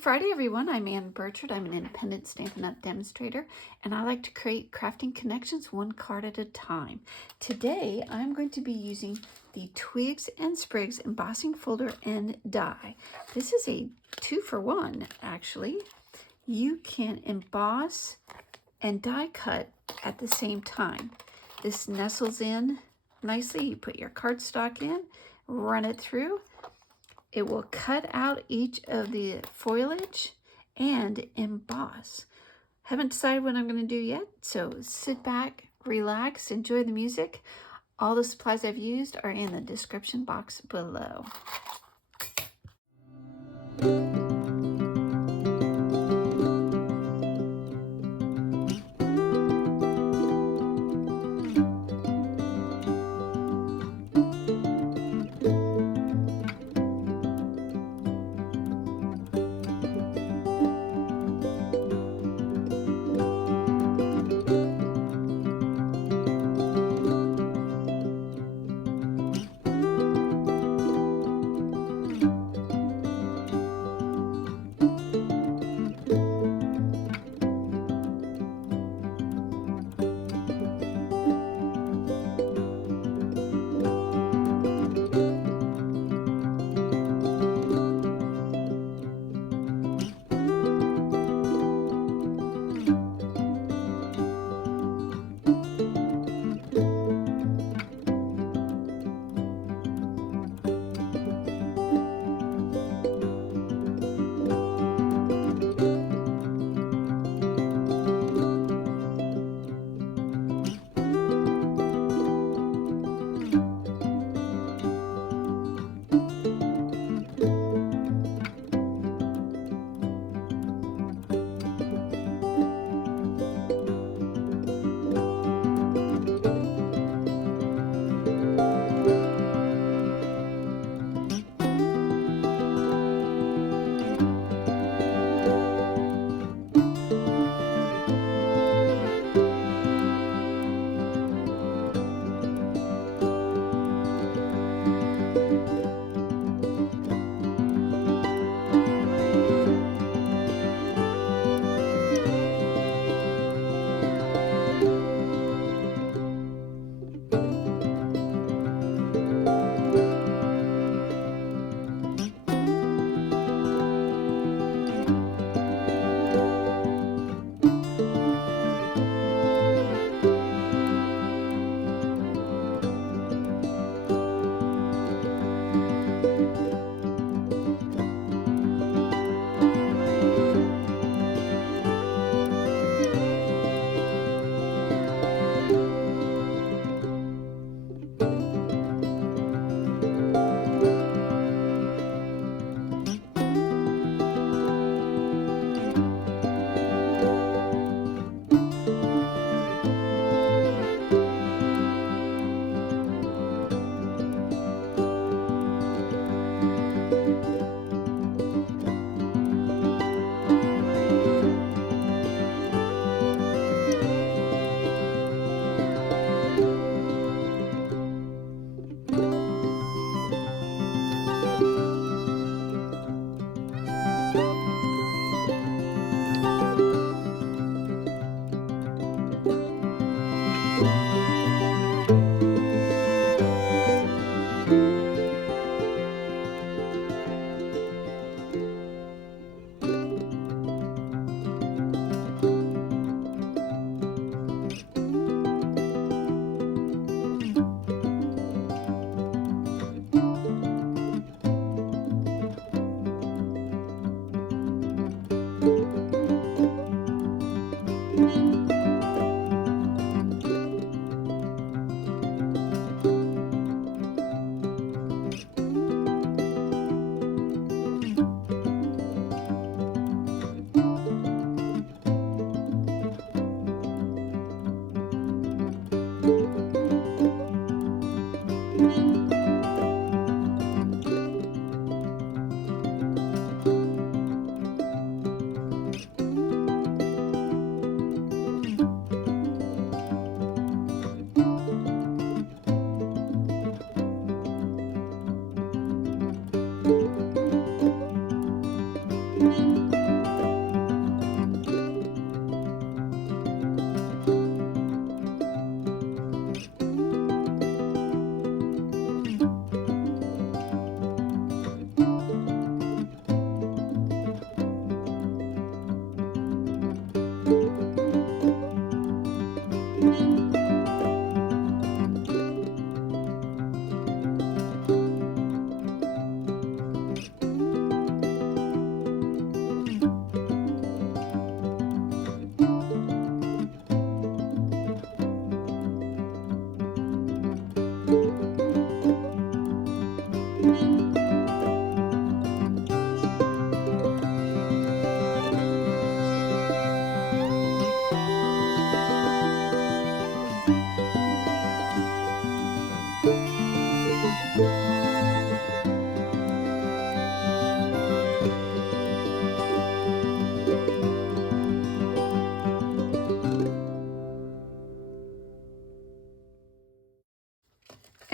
Friday, everyone. I'm Birchard. I'm an independent Stampin' Up! Demonstrator, and I like to create crafting connections one card at a time. Today, I'm going to be using the Twigs and Sprigs embossing folder and die. This is a 2-for-1, actually. You can emboss and die cut at the same time. This nestles in nicely. You put your cardstock in, run it through. It will cut out each of the foliage and emboss. Haven't decided what I'm going to do yet, so sit back, relax, enjoy the music. All the supplies I've used are in the description box below.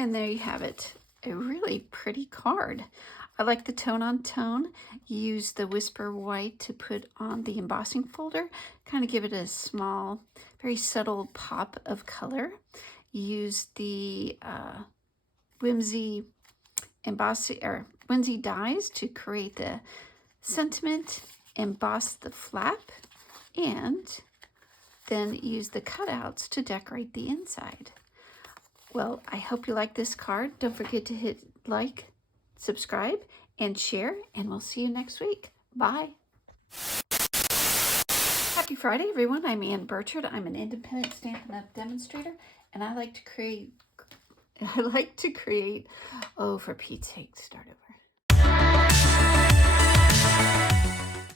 And there you have it, a really pretty card. I like the tone on tone. Use the Whisper White to put on the embossing folder, kind of give it a small, very subtle pop of color. Use the whimsy embossing or whimsy dies to create the sentiment, emboss the flap, and then use the cutouts to decorate the inside. Well, I hope you like this card. Don't forget to hit like, subscribe, and share, and we'll see you next week. Bye. Happy Friday, everyone. I'm Birchard. I'm an independent Stampin' Up! Demonstrator, and I like to create, oh, for Pete's sake, start over.